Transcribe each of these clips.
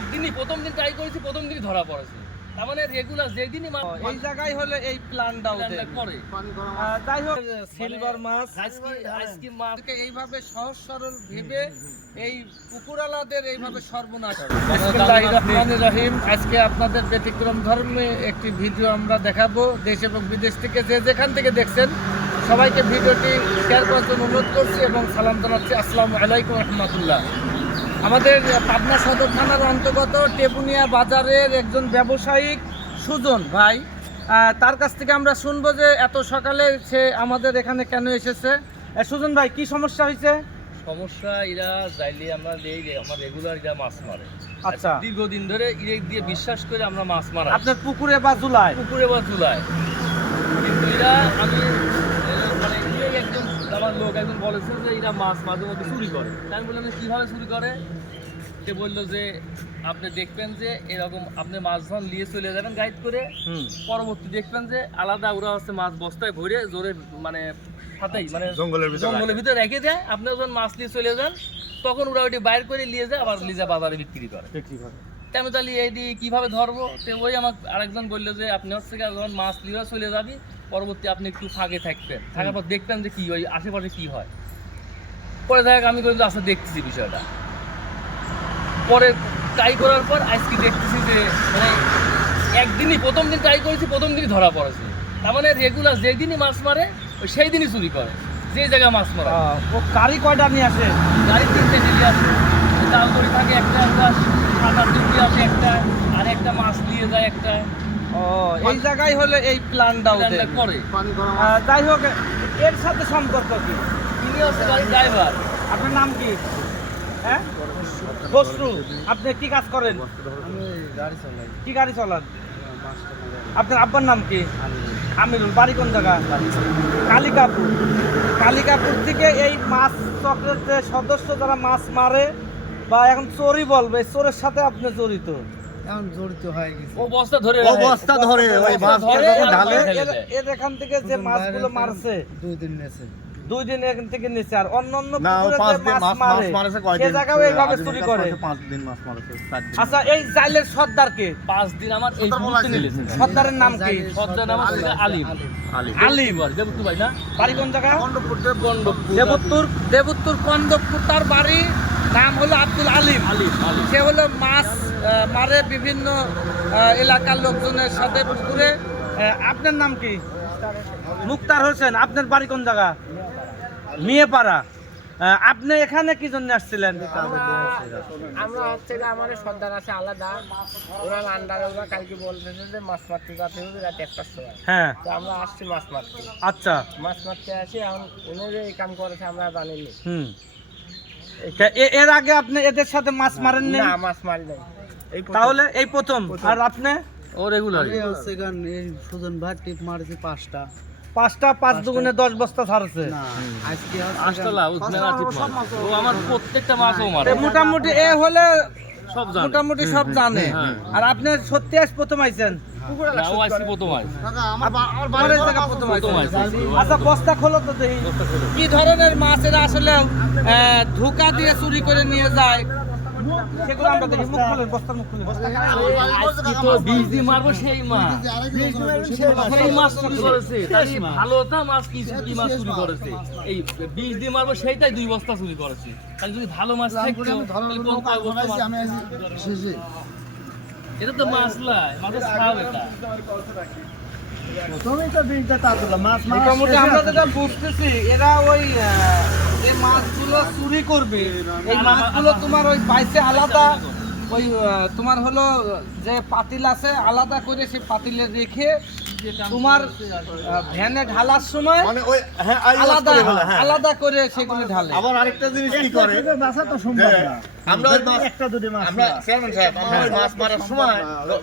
একদিনই প্রথম দিন ট্রাই করেছি, প্রথম দিনই ধরা পড়েছে। তার মানে রেগুলার যেদিনই এই জায়গায় হলে এই প্ল্যানটা ওদের করে যাই হোক সিলভার মাছ আজকে মাছ এইভাবে সহজ সরল ভেবে এই পুকুরালাদের এইভাবে সর্বনাশ। বিসমিল্লাহির রহমানির রহিম। আজকে আপনাদের ব্যতিক্রম ধর্মে একটি ভিডিও আমরা দেখাবো। দেশ এবং বিদেশ থেকে যে যেখান থেকে দেখছেন সবাইকে ভিডিওটি শেয়ার করার জন্য অনুরোধ করছি এবং সালাম জানাচ্ছি। আসসালামু আলাইকুম রহমতুল্লাহ। আমাদের পাবনা সদর থানার অন্তর্গত টেপুনিয়া বাজারের একজন ব্যবসায়িক সুজন ভাই, তার কাছ থেকে আমরা শুনবো যে এত সকালে সে আমাদের এখানে কেন এসেছে। সুজন ভাই, কি সমস্যা হয়েছে? সমস্যা এরা যাইলে আমরা আমার রেগুলার এরা মাছ মারে। আচ্ছা, দীর্ঘদিন ধরে ইরেক দিয়ে বিশ্বাস করে আমরা মাছ মারা আপনার পুকুরে বা জুলায় কিন্তু এরা মানে একজন আমার লোক একজন বলেছে যে এরা মাছ মাঝে মধ্যে চুরি করে। আমি বললাম যে কীভাবে চুরি করে? সে বললো যে আপনি দেখবেন যে এরকম আপনি মাছ ধন নিয়ে চলে যাবেন গাইড করে, পরবর্তী দেখবেন যে আলাদা ওরা হচ্ছে মাছ বস্তায় ভরে জোরে মানে সাথেই মানে জঙ্গলের ভিতরে রেখে দেয়। আপনি যখন মাছ নিয়ে চলে যান তখন ওরা ওইটি বাইর করে নিয়ে যায়, আবার নিয়ে যায় বাজারে বিক্রি করে। আমি তাহলে এইটি কীভাবে ধরবো? তো ওই আমার আরেকজন বললো যে আপনি হচ্ছে যখন মাছ নিয়ে চলে যাবি পরবর্তী আপনি একটু ফাঁকে থাকবেন, থাকার পর দেখবেন যে কী ওই আশেপাশে কী হয়। পরে দেখ আমি কিন্তু আসলে দেখতেছি বিষয়টা। পরে ট্রাই করার পর আজকে দেখতেছি যে মানে একদিনই প্রথম দিন ট্রাই করেছি, প্রথম দিনই ধরা পড়েছে। তার মানে রেগুলার যেদিনই মাছ মারে ওই সেই দিনই চুরি করে, যে জায়গায় মাছ মারে। ও গাড়ি কয়টা নিয়ে আসে? গাড়ি 3টে নিয়ে আসে, তার করে থাকে একটা সাঁতার দিয়ে আসে একটা, আর একটা মাছ নিয়ে যায় একটা। ও এই জায়গায় হলে এই প্ল্যানটা ওদের করে। যাই হোক, এর সাথে সম্পর্ক কি? তিনি হচ্ছে গাড়ির ড্রাইভার। আপনার নাম কি? হ্যাঁ, বসরু। আপনি কি কাজ করেন? আমি গাড়ি চালাই। কি গাড়ি চালান? আপনার আব্বার নাম কি? আমিরুল। বাড়ি কোন জায়গা? কালিকাপুর। কালিকাপুর থেকে এই মাছ চক্রের যে সদস্য যারা মাছ মারে বা এখন চোরই বলবে, চোরের সাথে আপনি জড়িত। এখন জড়িত হয়ে গেছে। ও বস্তা ধরে ওই মাছগুলো যখন ঢালে এর এখান থেকে যে মাছগুলো মারছে 2 দিন নেছে। 2 দিন এখান থেকে নিচে, আর অন্যান্য না, ও পুকুরে 5 যে দিন মাছ মাছ মারে মারেছে সে কয়দিন? জায়গায় এইভাবে চুরি করে। 5 দিন মাছ মারেছে, 4 দিন। আচ্ছা, এই জাইলের সর্দার কে? 5 দিন আমার এই ঘুরতে নিয়েছে। সর্দারের নাম কি? সর্দার নাম হচ্ছে আলিম। আলিম। দেবুত্তর ভাই না? বাড়ি কোন জায়গা? গন্ডপুর। দেবুত্তর কন্দপুর। তার বাড়ি নাম হলো আব্দুল আলিম। সে হলো মাছ মারে বিভিন্ন এলাকার লোকজনের সাথে পুকুরে। আপনার নাম কি? মুক্তার হোসেন। আপনার বাড়ি কোন জায়গা? মিয়েপাড়া। আপনি এখানে কি জন্য আসছিলেন? আমরা হচ্ছে আমার সর্দার আছে আলাদা, ওনার আন্ডারে ওরা কালকে বলতেছে যে মাছ মারতে যেতে হবে রাত 1টার সময়। হ্যাঁ, তো আমরা আসছি মাছ মারতে। আচ্ছা। মাছ মারতে আসি, এখন উনি যে এই কাম করেছে আমরা জানিনি। এর আগে আপনি এদের সাথে মাছ মারেন না, মাছ মারি নাই। তাহলে এই প্রথম। আর আপনি? ও রেগুলার। আমি হচ্ছে গান এই সুজন ভাই টিপ মারছি 5টা। 5 দুগুণে 10 বস্তা ছাড়ছে। না, আজকে আষ্টলা উসমানা টিপ মারে। ও আমার প্রত্যেকটা মাছও মারে। মোটামুটি এ হলে সব জানে। মোটামুটি সব জানে। আর আপনি সত্যি আজ প্রথম আইছেন? না, ও আইছি প্রথম আইছে। আমার এই জায়গা প্রথম প্রথম আইছেন। আইছে। আচ্ছা, বস্তা খোলো তো দেখি কি ধরনের মাছ এরা আসলে ধোঁকা দিয়ে চুরি করে নিয়ে যায় সেগুলো আমরা দেখি। মুখ খুলেন, বস্তার মুখ খুলেন। আজকে তো বীজ দিয়ে মারবো সেই মাছ। সেই মাছ চুরি করেছে। তাই ভালোটা মাছ কি মাছ চুরি করেছে? এই বীজ দিয়ে মারবো সেইটাই 2 বস্তা চুরি করেছে। তাই যদি ভালো মাছ থাকতো তাহলে কোন কয় বস্তা মাছ? এটা তো মাছ লাই, মাছের ছাপ এটা। মোটামুটি আমরা যেটা বুঝতেছি এরা ওই যে মাছগুলো চুরি করবে, এই মাছগুলো তোমার ওই পাইছে আলাদা, ওই তোমার হলো যে পাতিল আছে আলাদা করে সেই পাতিলে রেখে তোমার ভ্যানে ঢালার সময় মানে ওই আলাদা আলাদা করে সেগুলো ঢালে। আবার আরেকটা জিনিস কি করে, আমরা ওই মাছ আমরা চেয়ারম্যান সাহেব আমরা ওই মাছ মারার সময়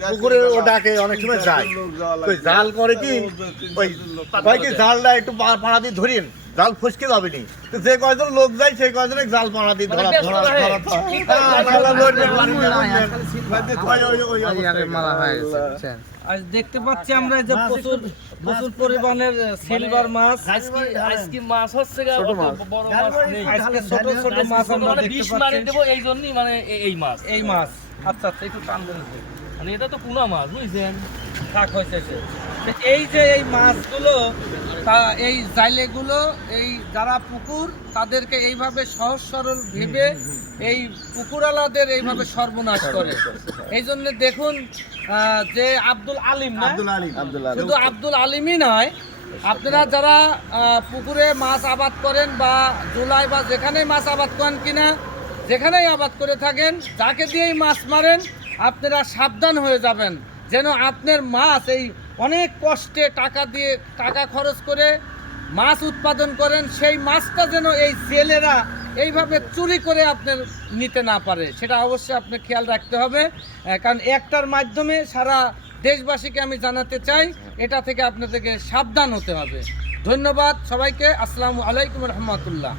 পুকুরে ও ডাকে অনেক সময় যায়, ওই জাল করে কি ওই কয় কি জালটা একটু পাড়া দিয়ে ধরিন, জাল ফসকে যাবে নি। তো যে কয়জন লোক যায় সেই কয়জনে জাল পাড়া দিয়ে ধরা আজ দেখতে পাচ্ছি আমরা যে প্রচুর পরিমাণের সিলভার মাছ। আজকে মাছ হচ্ছে বড় মাছ নেই। আজকে ছোট মাছ আমরা দেখতে পাচ্ছি। এই জন্যই মানে এই মাছ এই মাছ আচ্ছা আচ্ছা একটু টান দেন। মানে এটা তো পুনা মাছ বুঝছেন। থাক হয়েছে সে। তো এই যে এই মাছগুলো এই জাইলেগুলো এই যারা পুকুর তাদেরকে এইভাবে সহজ সরল ভেবে এই পুকুরালাদের এইভাবে সর্বনাশ করে। এই জন্য দেখুন যে আব্দুল আলিম না, শুধু আব্দুল আলিমই নয়, আপনারা যারা পুকুরে মাছ আবাদ করেন বা জুলাই বা যেখানেই মাছ আবাদ করেন কিনা, যেখানেই আবাদ করে থাকেন, যাকে দিয়েই মাছ মারেন আপনারা সাবধান হয়ে যাবেন, যেন আপনার মাছ এই অনেক কষ্টে টাকা খরচ করে মাছ উৎপাদন করেন, সেই মাছটা যেন এই জেলেরা এইভাবে চুরি করে আপনার নিতে না পারে, সেটা অবশ্যই আপনার খেয়াল রাখতে হবে। কারণ একটার মাধ্যমে সারা দেশবাসীকে আমি জানাতে চাই, এটা থেকে আপনাদেরকে সাবধান হতে হবে। ধন্যবাদ সবাইকে। আসসালামু আলাইকুম রহমতুল্লাহ।